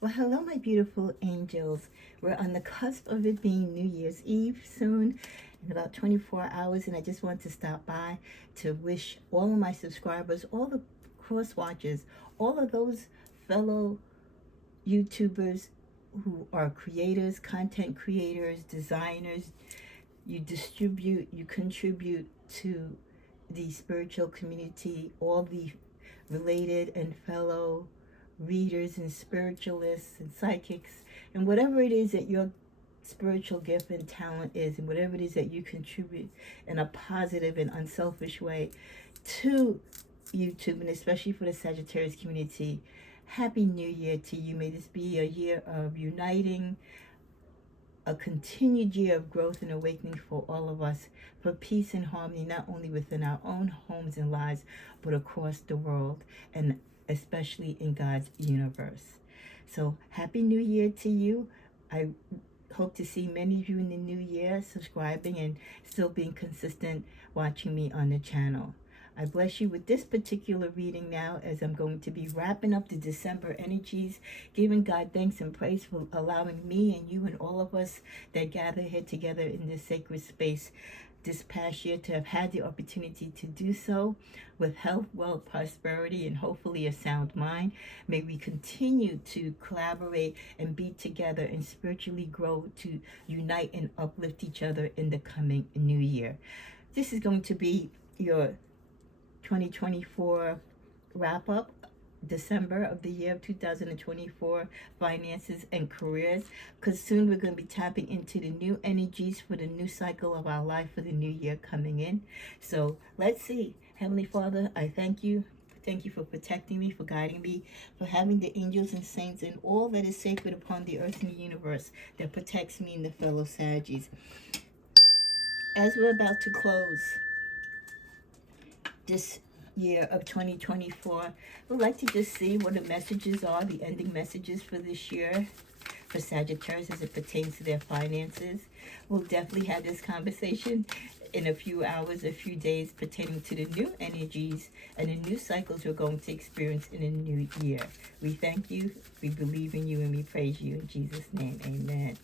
Well, hello, my beautiful angels. We're on the cusp of it being New Year's Eve soon, in about 24 hours, and I just want to stop by to wish all of my subscribers, all the cross watchers, all of those fellow YouTubers who are creators, content creators, designers. You distribute, you contribute to the spiritual community, all the related and fellow readers and spiritualists and psychics, and whatever it is that your spiritual gift and talent is, and whatever it is that you contribute in a positive and unselfish way to YouTube, and especially for the Sagittarius community. Happy New Year to you. May this be a year of uniting, a continued year of growth and awakening for all of us, for peace and harmony, not only within our own homes and lives, but across the world, and especially in God's universe. So, Happy New Year to you. I hope to see many of you in the new year subscribing and still being consistent watching me on the channel. I bless you with this particular reading now, as I'm going to be wrapping up the December energies, giving God thanks and praise for allowing me and you and all of us that gather here together in this sacred space this past year to have had the opportunity to do so with health, wealth, prosperity, and hopefully a sound mind. May we continue to collaborate and be together and spiritually grow to unite and uplift each other in the coming new year. This is going to be your 2024 wrap up, December of the year of 2024, finances and careers, because soon we're going to be tapping into the new energies for the new cycle of our life for the new year coming in. So let's see. Heavenly Father, I thank you. Thank you for protecting me, for guiding me, for having the angels and saints and all that is sacred upon the earth and the universe that protects me and the fellow Saggies. As we're about to close this year of 2024, we'd like to just see what the messages are, the ending messages for this year for Sagittarius as it pertains to their finances. We'll definitely have this conversation in a few hours, a few days, pertaining to the new energies and the new cycles we're going to experience in a new year. We thank you, we believe in you, and we praise you in Jesus' name. Amen.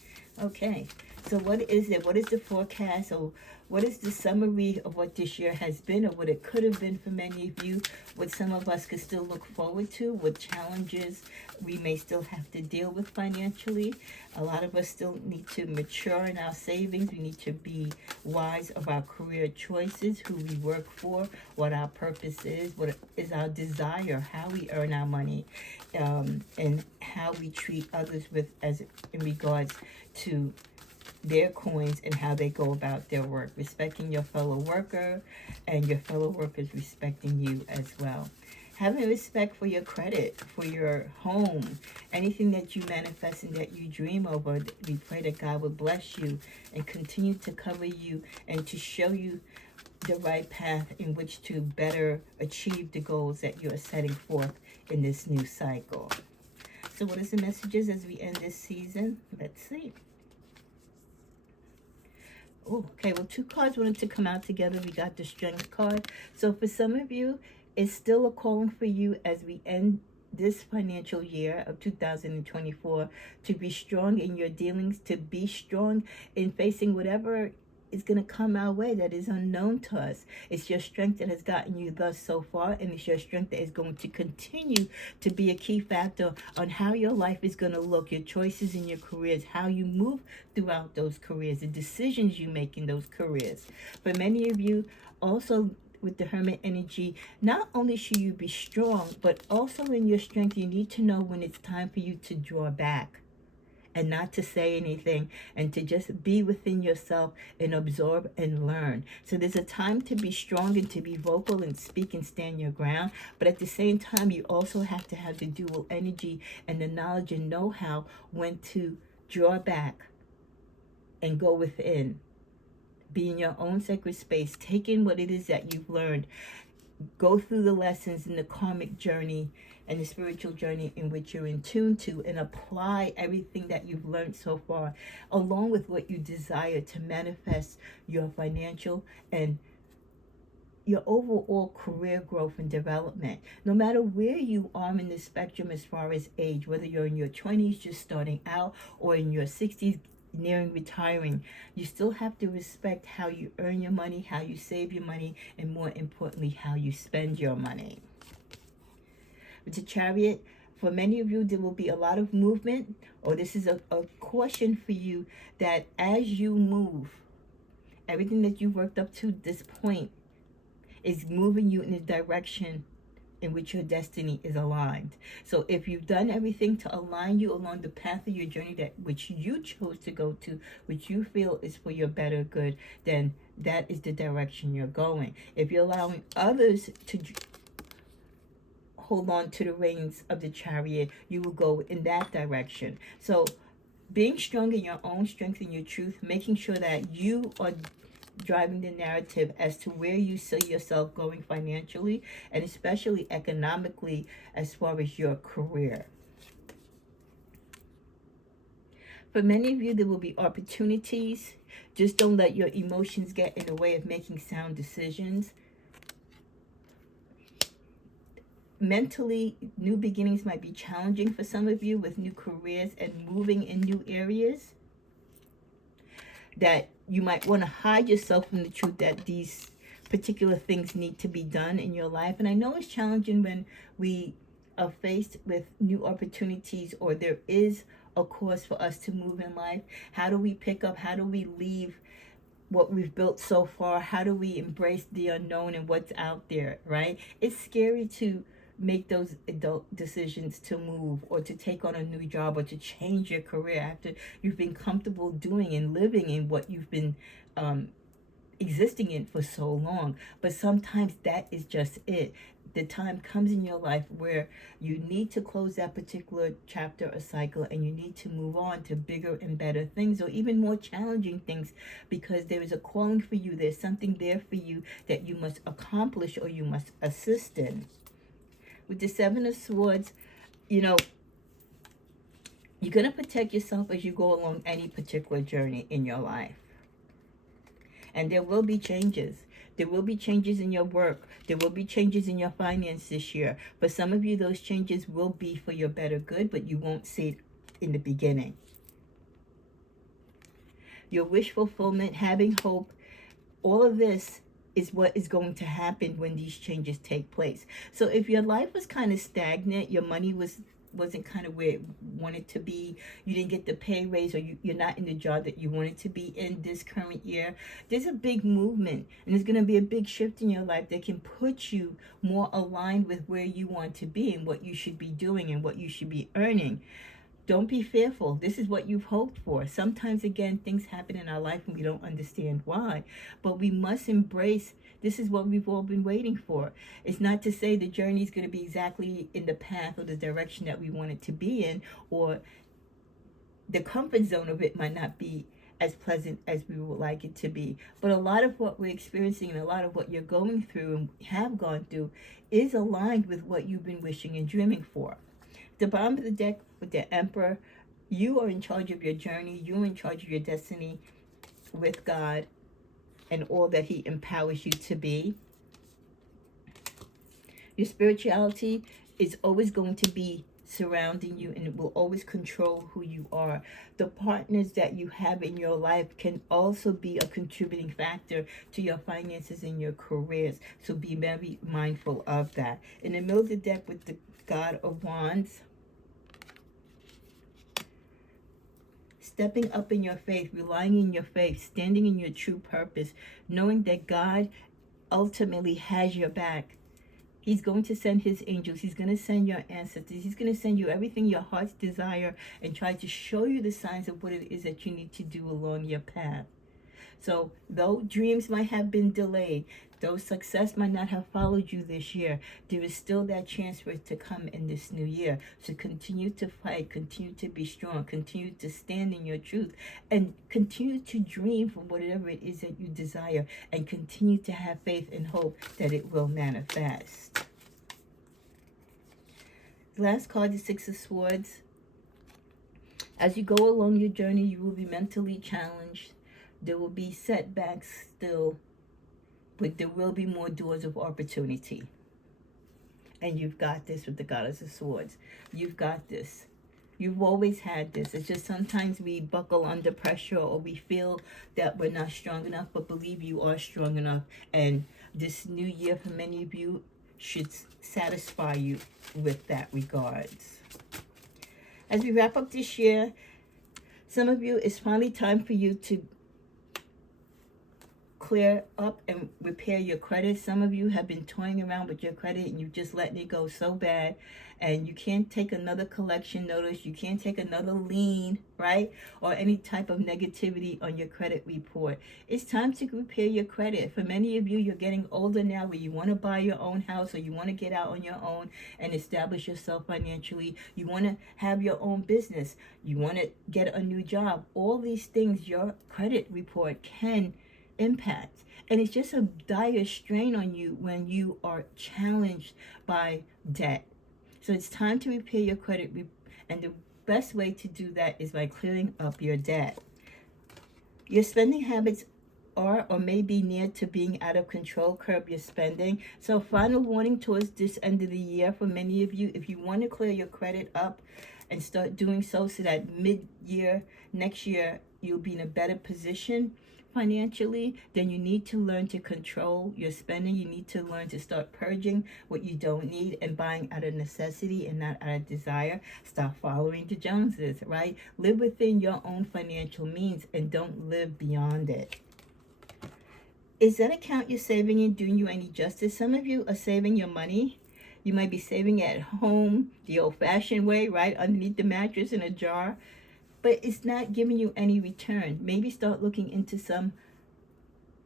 Okay, so what is it? What is the forecast? Or what is the summary of what this year has been, or what it could have been for many of you? What some of us could still look forward to? What challenges we may still have to deal with financially? A lot of us still need to mature in our savings. We need to be wise of our career choices, who we work for, what our purpose is, what is our desire, how we earn our money, and how we treat others with as in regards to their coins and how they go about their work, respecting your fellow worker and your fellow workers respecting you as well. Having respect for your credit, for your home, anything that you manifest and that you dream over. We pray that God will bless you and continue to cover you and to show you the right path in which to better achieve the goals that you are setting forth in this new cycle. So what is the messages as we end this season? Let's see. Oh, okay, well, two cards wanted to come out together. We got the Strength card. So for some of you, it's still a calling for you as we end this financial year of 2024 to be strong in your dealings, to be strong in facing whatever is going to come our way that is unknown to us. It's your strength that has gotten you thus so far, and it's your strength that is going to continue to be a key factor on how your life is going to look, your choices in your careers, how you move throughout those careers, the decisions you make in those careers. For many of you, also with the Hermit energy, not only should you be strong, but also in your strength, you need to know when it's time for you to draw back and not to say anything, and to just be within yourself and absorb and learn. So there's a time to be strong and to be vocal and speak and stand your ground, but at the same time, you also have to have the dual energy and the knowledge and know-how when to draw back and go within. Be in your own sacred space. Take in what it is that you've learned. Go through the lessons in the karmic journey and the spiritual journey in which you're in tune to, and apply everything that you've learned so far, along with what you desire to manifest your financial and your overall career growth and development. No matter where you are in the spectrum as far as age, whether you're in your 20s just starting out or in your 60s nearing retiring, you still have to respect how you earn your money, how you save your money, and more importantly, how you spend your money. With the Chariot, for many of you, there will be a lot of movement, or this is a caution for you that as you move, everything that you've worked up to this point is moving you in a direction in which your destiny is aligned. So if you've done everything to align you along the path of your journey that which you chose to go to, which you feel is for your better good, then that is the direction you're going. If you're allowing others to hold on to the reins of the Chariot, you will go in that direction. So being strong in your own strength and your truth, making sure that you are driving the narrative as to where you see yourself going financially and especially economically as far as your career. For many of you, there will be opportunities. Just don't let your emotions get in the way of making sound decisions. Mentally, new beginnings might be challenging for some of you with new careers and moving in new areas. That you might want to hide yourself from the truth that these particular things need to be done in your life. And I know it's challenging when we are faced with new opportunities or there is a course for us to move in life. How do we pick up? How do we leave what we've built so far? How do we embrace the unknown and what's out there, right? It's scary to make those adult decisions to move or to take on a new job or to change your career after you've been comfortable doing and living in what you've been existing in for so long. But sometimes that is just it. The time comes in your life where you need to close that particular chapter or cycle and you need to move on to bigger and better things or even more challenging things, because there is a calling for you. There's something there for you that you must accomplish or you must assist in. With the Seven of Swords, you know, you're going to protect yourself as you go along any particular journey in your life. And there will be changes. There will be changes in your work. There will be changes in your finance this year. For some of you, those changes will be for your better good, but you won't see it in the beginning. Your wish fulfillment, having hope, all of this is what is going to happen when these changes take place. So if your life was kind of stagnant, your money wasn't kind of where it wanted to be, you didn't get the pay raise, or you're not in the job that you wanted to be in this current year, there's a big movement and there's going to be a big shift in your life that can put you more aligned with where you want to be and what you should be doing and what you should be earning. Don't be fearful. This is what you've hoped for. Sometimes, again, things happen in our life and we don't understand why. But we must embrace this is what we've all been waiting for. It's not to say the journey is going to be exactly in the path or the direction that we want it to be in, or the comfort zone of it might not be as pleasant as we would like it to be. But a lot of what we're experiencing and a lot of what you're going through and have gone through is aligned with what you've been wishing and dreaming for. The bottom of the deck with the Emperor, you are in charge of your journey. You're in charge of your destiny with God and all that He empowers you to be. Your spirituality is always going to be surrounding you and it will always control who you are. The partners that you have in your life can also be a contributing factor to your finances and your careers. So be very mindful of that. In the middle of the deck with the God of Wands, stepping up in your faith, relying in your faith, standing in your true purpose, knowing that God ultimately has your back. He's going to send His angels. He's going to send your ancestors. He's going to send you everything your heart's desire and try to show you the signs of what it is that you need to do along your path. So though dreams might have been delayed, though success might not have followed you this year, there is still that chance for it to come in this new year. So continue to fight, continue to be strong, continue to stand in your truth, and continue to dream for whatever it is that you desire, and continue to have faith and hope that it will manifest. The last card, the Six of Swords. As you go along your journey, you will be mentally challenged. There will be setbacks still. but there will be more doors of opportunity. And you've got this with the Goddess of Swords. You've got this. You've always had this. It's just sometimes we buckle under pressure, or we feel that we're not strong enough, but believe you are strong enough. And this new year for many of you should satisfy you with that regards. As we wrap up this year, some of you, it's finally time for you to clear up and repair your credit. Some of you have been toying around with your credit and you're just letting it go so bad, and you can't take another collection notice, you can't take another lien, right, or any type of negativity on your credit report. It's time to repair your credit. For many of you, you're getting older now where you want to buy your own house, or you want to get out on your own and establish yourself financially. You want to have your own business, you want to get a new job. All these things your credit report can impact, and it's just a dire strain on you when you are challenged by debt. So it's time to repair your credit, and the best way to do that is by clearing up your debt. Your spending habits are or may be near to being out of control. Curb your spending. So final warning towards this end of the year for many of you, if you want to clear your credit up and start doing so that mid-year next year you'll be in a better position financially, then you need to learn to control your spending. You need to learn to start purging what you don't need and buying out of necessity and not out of desire. Stop following the Joneses, right? Live within your own financial means and don't live beyond it. Is that account you're saving in doing you any justice? Some of you are saving your money. You might be saving it at home, the old-fashioned way, right, underneath the mattress in a jar, but it's not giving you any return. Maybe start looking into some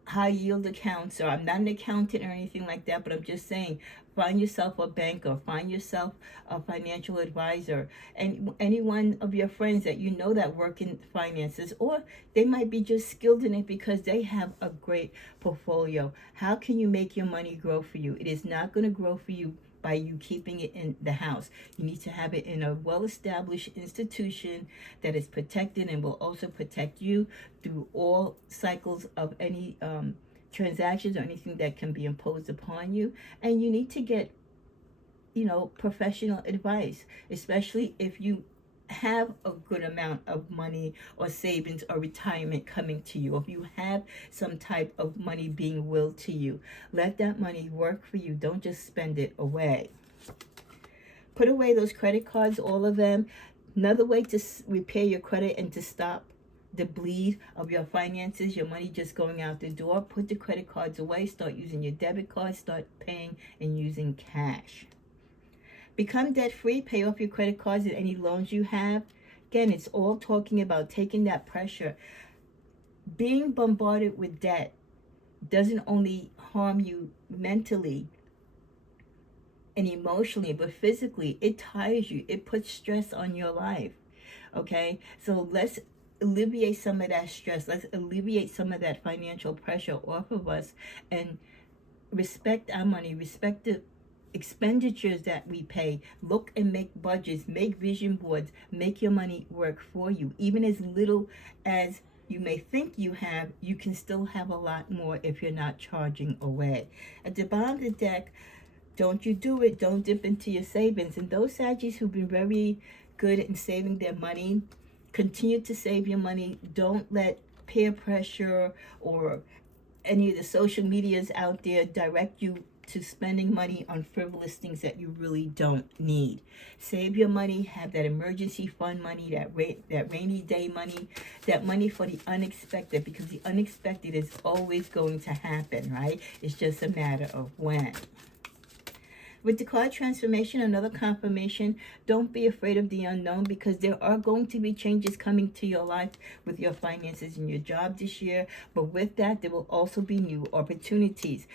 high yield accounts. Or I'm not an accountant or anything like that, but I'm just saying, find yourself a banker, find yourself a financial advisor, and any one of your friends that you know that work in finances, or they might be just skilled in it because they have a great portfolio. How can you make your money grow for you? It is not going to grow for you by you keeping it in the house. You need to have it in a well-established institution that is protected and will also protect you through all cycles of any transactions or anything that can be imposed upon you. And you need to get, professional advice, especially if you have a good amount of money or savings or retirement coming to you. If you have some type of money being willed to you, let that money work for you. Don't just spend it away. Put away those credit cards, all of them. Another way to repair your credit and to stop the bleed of your finances, your money just going out the door, put the credit cards away. Start using your debit card. Start paying and using cash. Become debt-free. Pay off your credit cards and any loans you have. Again, it's all talking about taking that pressure. Being bombarded with debt doesn't only harm you mentally and emotionally, but physically. It tires you. It puts stress on your life. Okay? So let's alleviate some of that stress. Let's alleviate some of that financial pressure off of us and respect our money. Respect the expenditures that we pay. Look and make budgets, make vision boards, make your money work for you. Even as little as you may think you have, you can still have a lot more if you're not charging away. At the bottom of the deck, don't you do it. Don't dip into your savings. And those Saggies who've been very good in saving their money, continue to save your money. Don't let peer pressure or any of the social medias out there direct you to spending money on frivolous things that you really don't need. Save your money, have that emergency fund money, that rainy day money, that money for the unexpected, because the unexpected is always going to happen, right? It's just a matter of when. With the card transformation, another confirmation, don't be afraid of the unknown, because there are going to be changes coming to your life with your finances and your job this year. But with that, there will also be new opportunities.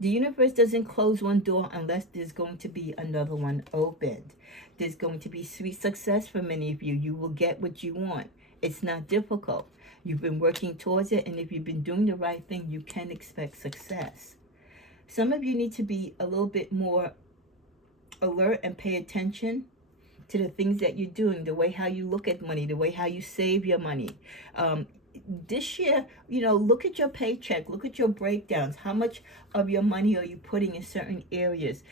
The universe doesn't close one door unless there's going to be another one opened. There's going to be sweet success for many of you. You will get what you want. It's not difficult. You've been working towards it, and if you've been doing the right thing, you can expect success. Some of you need to be a little bit more alert and pay attention to the things that you're doing, the way how you look at money, the way how you save your money. this year, look at your paycheck, look at your breakdowns. How much of your money are you putting in certain areas?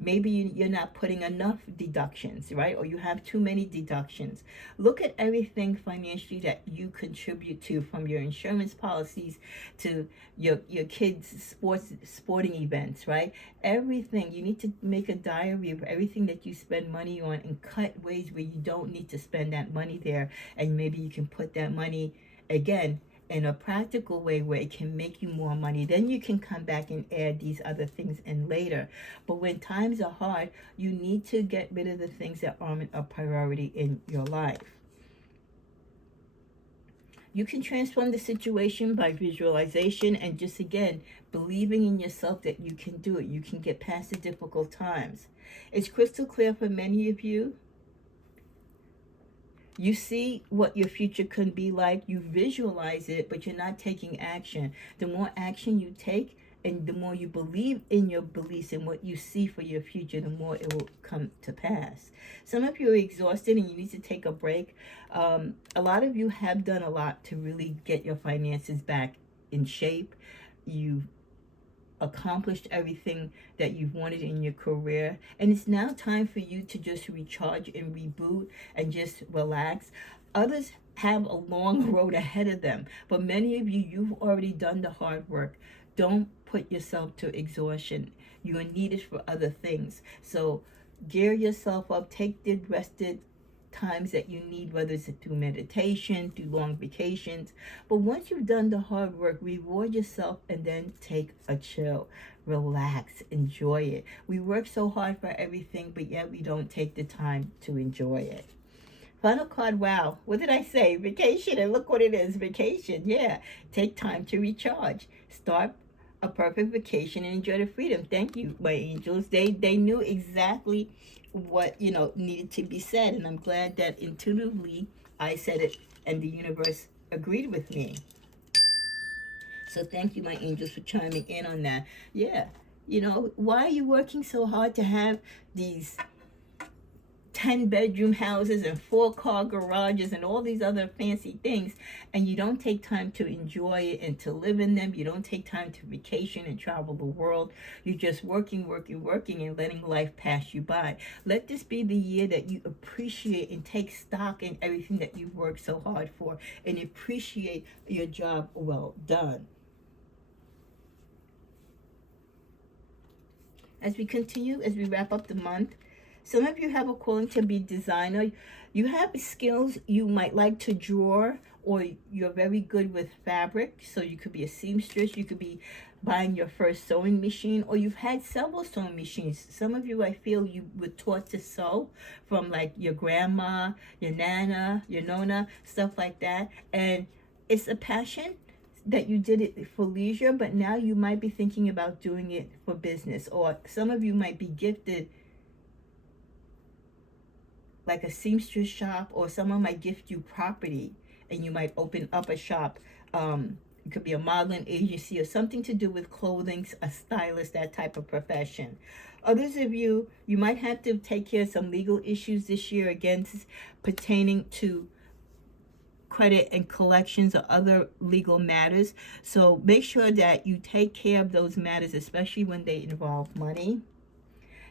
Maybe you're not putting enough deductions, right? Or you have too many deductions. Look at everything financially that you contribute to, from your insurance policies to your kids' sporting events, right? Everything. You need to make a diary of everything that you spend money on and cut ways where you don't need to spend that money there. And maybe you can put that money again in a practical way where it can make you more money. Then you can come back and add these other things in later. But when times are hard, you need to get rid of the things that aren't a priority in your life. You can transform the situation by visualization and just, again, believing in yourself that you can do it. You can get past the difficult times. It's crystal clear for many of you. You see what your future could be like. You visualize it, but you're not taking action. The more action you take and the more you believe in your beliefs and what you see for your future, the more it will come to pass. Some of you are exhausted and you need to take a break. A lot of you have done a lot to really get your finances back in shape. You've accomplished everything that you've wanted in your career, and it's now time for you to just recharge and reboot and just relax. Others have a long road ahead of them, but many of you, you've already done the hard work. Don't put yourself to exhaustion. You are needed for other things, so gear yourself up. Take the rested times that you need, whether it's through meditation, through long vacations. But once you've done the hard work, reward yourself and then take a chill, relax, enjoy it. We work so hard for everything, but yet we don't take the time to enjoy it. Final card, wow. What did I say? Vacation. And look what it is, vacation. Yeah. Take time to recharge. Start a perfect vacation and enjoy the freedom. Thank you, my angels. They knew exactly what needed to be said, and I'm glad that intuitively I said it and the universe agreed with me. So thank you, my angels, for chiming in on that. Yeah, why are you working so hard to have these 10-bedroom houses and 4-car garages and all these other fancy things, and you don't take time to enjoy it and to live in them? You don't take time to vacation and travel the world. You're just working and letting life pass you by. Let this be the year that you appreciate and take stock in everything that you've worked so hard for, and appreciate your job well done. As we wrap up the month, some of you have a calling to be designer. You have skills. You might like to draw, or you're very good with fabric. So you could be a seamstress. You could be buying your first sewing machine, or you've had several sewing machines. Some of you, I feel, you were taught to sew from like your grandma, your nana, your nona, stuff like that. And it's a passion that you did it for leisure, but now you might be thinking about doing it for business. Or some of you might be gifted like a seamstress shop, or someone might gift you property and you might open up a shop. It could be a modeling agency or something to do with clothing, a stylist, that type of profession. Others of you, you might have to take care of some legal issues this year, again, pertaining to credit and collections or other legal matters. So make sure that you take care of those matters, especially when they involve money.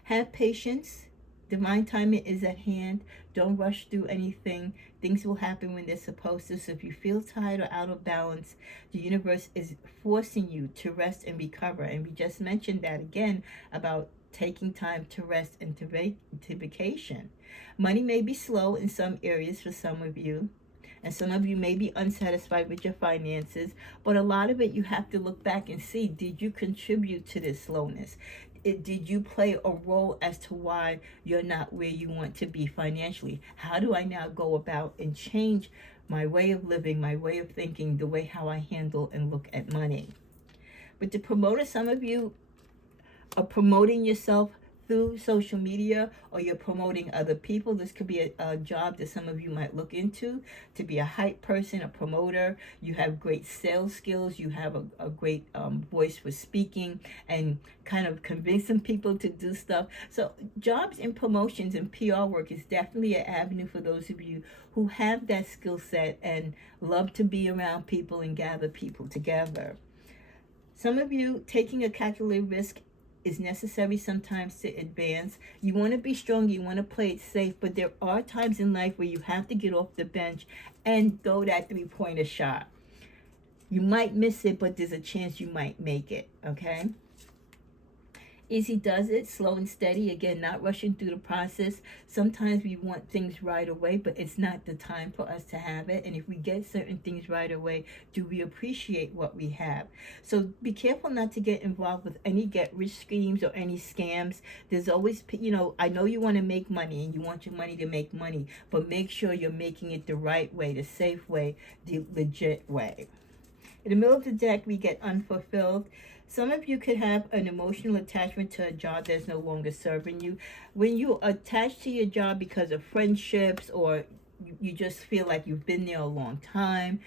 Have patience. Divine timing is at hand. Don't rush through anything. Things will happen when they're supposed to. So if you feel tired or out of balance, the universe is forcing you to rest and recover. And we just mentioned that again about taking time to rest and to vacation. Money may be slow in some areas for some of you, and some of you may be unsatisfied with your finances, but a lot of it you have to look back and see, did you contribute to this slowness? Did you play a role as to why you're not where you want to be financially? How do I now go about and change my way of living, my way of thinking, the way how I handle and look at money? But the promoter, some of you are promoting yourself through social media, or you're promoting other people. This could be a job that some of you might look into, to be a hype person, a promoter. You have great sales skills. You have a great voice for speaking and kind of convincing people to do stuff. So jobs and promotions and PR work is definitely an avenue for those of you who have that skill set and love to be around people and gather people together. Some of you, taking a calculated risk is necessary sometimes to advance. You want to be strong, you want to play it safe, but there are times in life where you have to get off the bench and throw that three-pointer shot. You might miss it, but there's a chance you might make it, okay? Easy does it, slow and steady. Again, not rushing through the process. Sometimes we want things right away, but it's not the time for us to have it. And if we get certain things right away, do we appreciate what we have? So be careful not to get involved with any get-rich schemes or any scams. There's always, I know you want to make money and you want your money to make money, but make sure you're making it the right way, the safe way, the legit way. In the middle of the deck, we get unfulfilled. Some of you could have an emotional attachment to a job that's no longer serving you. When you attach to your job because of friendships, or you just feel like you've been there a long time,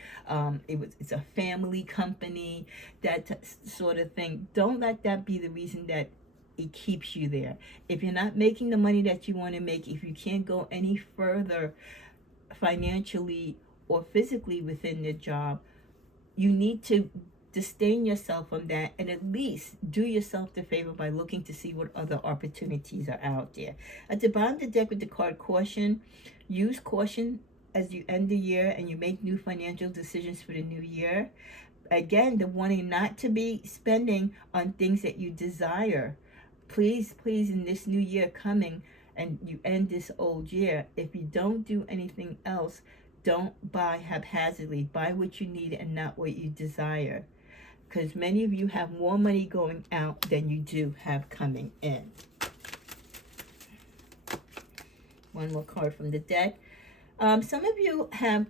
it's a family company, that sort of thing. Don't let that be the reason that it keeps you there. If you're not making the money that you want to make, if you can't go any further financially or physically within the job, you need to disdain yourself from that and at least do yourself the favor by looking to see what other opportunities are out there. At the bottom of the deck with the card Caution, use caution as you end the year and you make new financial decisions for the new year. Again, the wanting not to be spending on things that you desire. Please, in this new year coming and you end this old year, if you don't do anything else, don't buy haphazardly. Buy what you need and not what you desire. Because many of you have more money going out than you do have coming in. One more card from the deck. Some of you have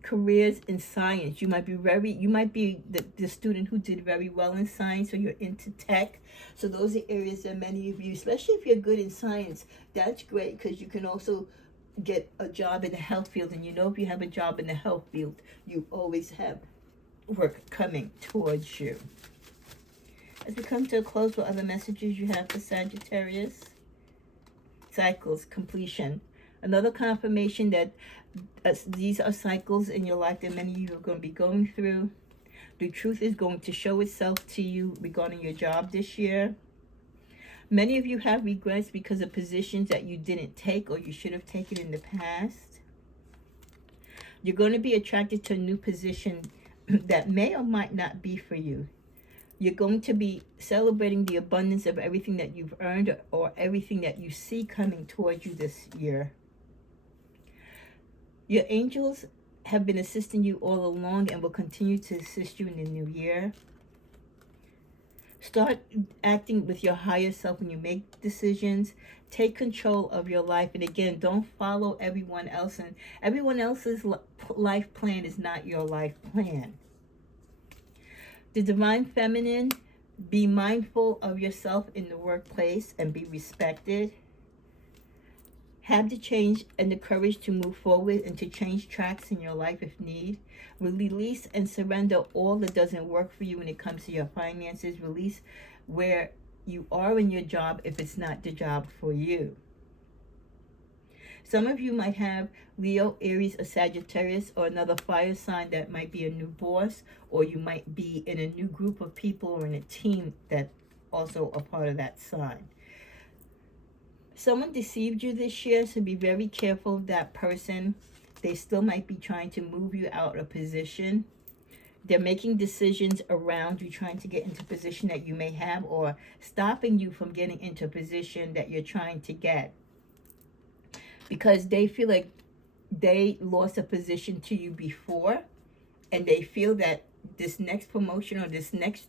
careers in science. You might be the student who did very well in science, or you're into tech. So those are areas that many of you, especially if you're good in science, that's great, because you can also get a job in the health field. And if you have a job in the health field, you always have work coming towards you. As we come to a close, what other messages you have for Sagittarius? Cycles, completion. Another confirmation that these are cycles in your life that many of you are going to be going through. The truth is going to show itself to you regarding your job this year. Many of you have regrets because of positions that you didn't take or you should have taken in the past. You're going to be attracted to a new position that may or might not be for you. You're going to be celebrating the abundance of everything that you've earned or everything that you see coming towards you this year. Your angels have been assisting you all along and will continue to assist you in the new year. Start acting with your higher self when you make decisions. Take control of your life. And again, don't follow everyone else. And everyone else's life plan is not your life plan. The Divine Feminine, be mindful of yourself in the workplace and be respected. Have the change and the courage to move forward and to change tracks in your life if need. Release and surrender all that doesn't work for you when it comes to your finances. Release where you are in your job if it's not the job for you. Some of you might have Leo, Aries, or Sagittarius, or another fire sign that might be a new boss, or you might be in a new group of people or in a team that also a part of that sign. Someone deceived you this year, so be very careful of that person. They still might be trying to move you out of position. They're making decisions around you, trying to get into a position that you may have, or stopping you from getting into a position that you're trying to get. Because they feel like they lost a position to you before, and they feel that this next promotion or this next...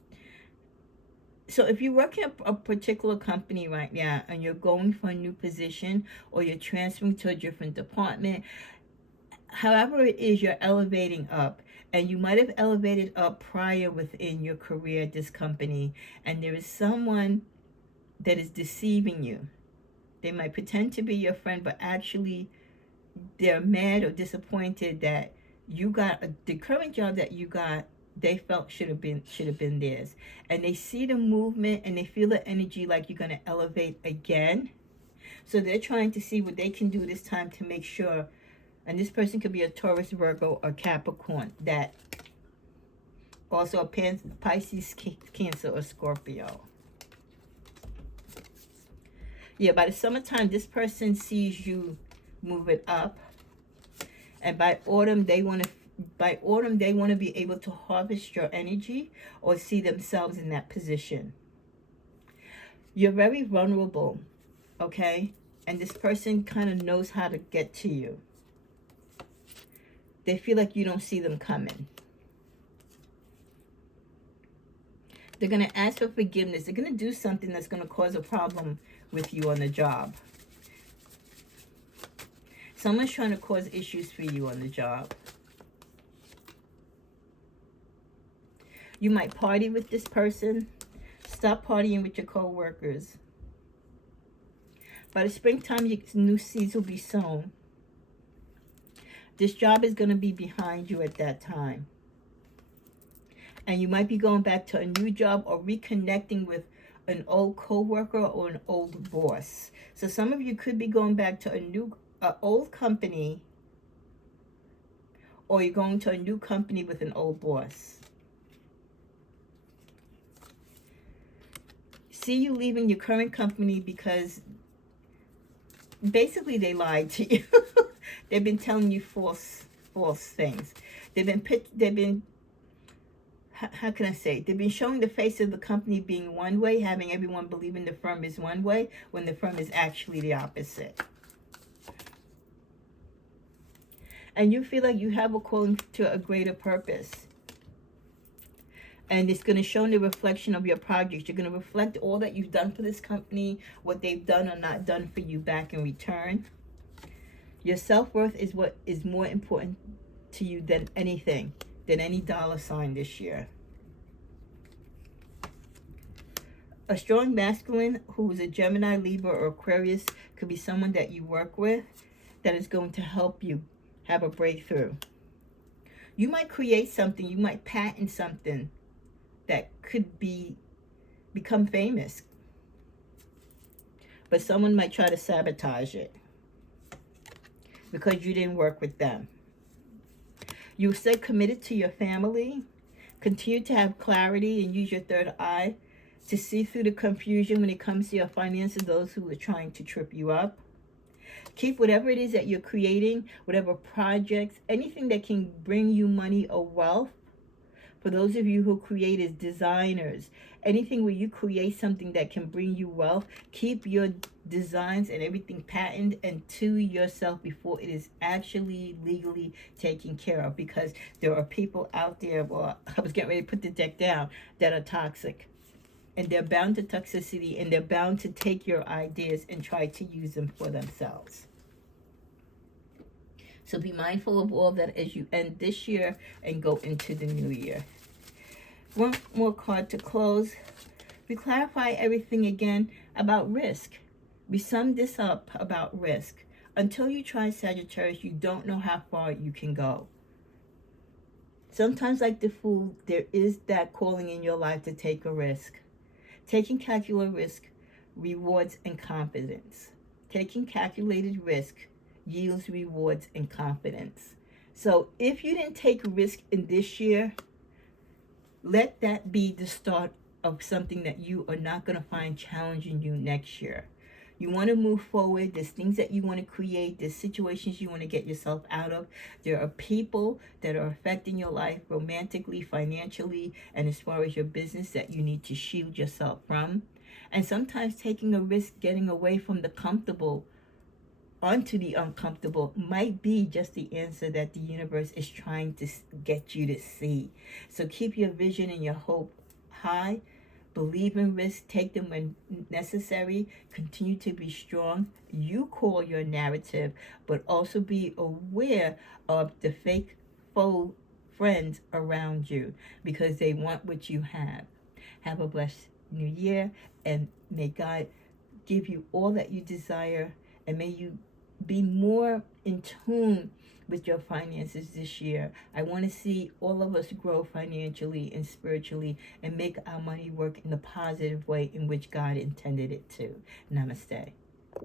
So if you're working at a particular company right now and you're going for a new position or you're transferring to a different department, however it is, you're elevating up, and you might have elevated up prior within your career at this company, and there is someone that is deceiving you. They might pretend to be your friend, but actually they're mad or disappointed that you got the current job that you got. They felt should have been theirs, and they see the movement and they feel the energy like you're going to elevate again. So they're trying to see what they can do this time to make sure. And this person could be a Taurus, Virgo, or Capricorn. That also a Pisces, Cancer, or Scorpio. Yeah, by the summertime, this person sees you move it up, and by autumn they want to be able to harvest your energy or see themselves in that position. You're very vulnerable, okay? And this person kind of knows how to get to you. They feel like you don't see them coming. They're going to ask for forgiveness. They're going to do something that's going to cause a problem with you on the job. Someone's trying to cause issues for you on the job. You might party with this person. Stop partying with your co-workers. By the springtime, your new seeds will be sown. This job is going to be behind you at that time. And you might be going back to a new job or reconnecting with an old co-worker or an old boss. So some of you could be going back to an old company, or you're going to a new company with an old boss. See you leaving your current company because basically they lied to you. They've been telling you false things. How can I say? They've been showing the face of the company being one way, having everyone believing the firm is one way, when the firm is actually the opposite. And you feel like you have a calling to a greater purpose. And it's going to show in the reflection of your projects. You're going to reflect all that you've done for this company, what they've done or not done for you back in return. Your self-worth is what is more important to you than anything, than any dollar sign this year. A strong masculine who is a Gemini, Libra, or Aquarius could be someone that you work with that is going to help you have a breakthrough. You might create something, you might patent something that could become famous. But someone might try to sabotage it because you didn't work with them. You stay committed to your family. Continue to have clarity and use your third eye to see through the confusion when it comes to your finances, those who are trying to trip you up. Keep whatever it is that you're creating, whatever projects, anything that can bring you money or wealth. For those of you who create as designers, anything where you create something that can bring you wealth, keep your designs and everything patented and to yourself before it is actually legally taken care of. Because there are people out there, well, I was getting ready to put the deck down, that are toxic. And they're bound to toxicity, and they're bound to take your ideas and try to use them for themselves. So be mindful of all that as you end this year and go into the new year. One more card to close. We clarify everything again about risk. We sum this up about risk. Until you try Sagittarius, you don't know how far you can go. Sometimes, like the Fool, there is that calling in your life to take a risk. Taking calculated risk rewards and confidence. Taking calculated risk yields rewards and confidence. So if you didn't take a risk in this year, let that be the start of something that you are not going to find challenging you next year. You want to move forward. There's things that you want to create. There's situations you want to get yourself out of. There are people that are affecting your life romantically, financially, and as far as your business that you need to shield yourself from. And sometimes taking a risk, getting away from the comfortable onto the uncomfortable might be just the answer that the universe is trying to get you to see. So keep your vision and your hope high. Believe in risk, take them when necessary, continue to be strong. You call your narrative, but also be aware of the fake faux friends around you because they want what you have. Have a blessed new year, and may God give you all that you desire, and may you be more in tune with your finances this year. I want to see all of us grow financially and spiritually and make our money work in the positive way in which God intended it to. Namaste.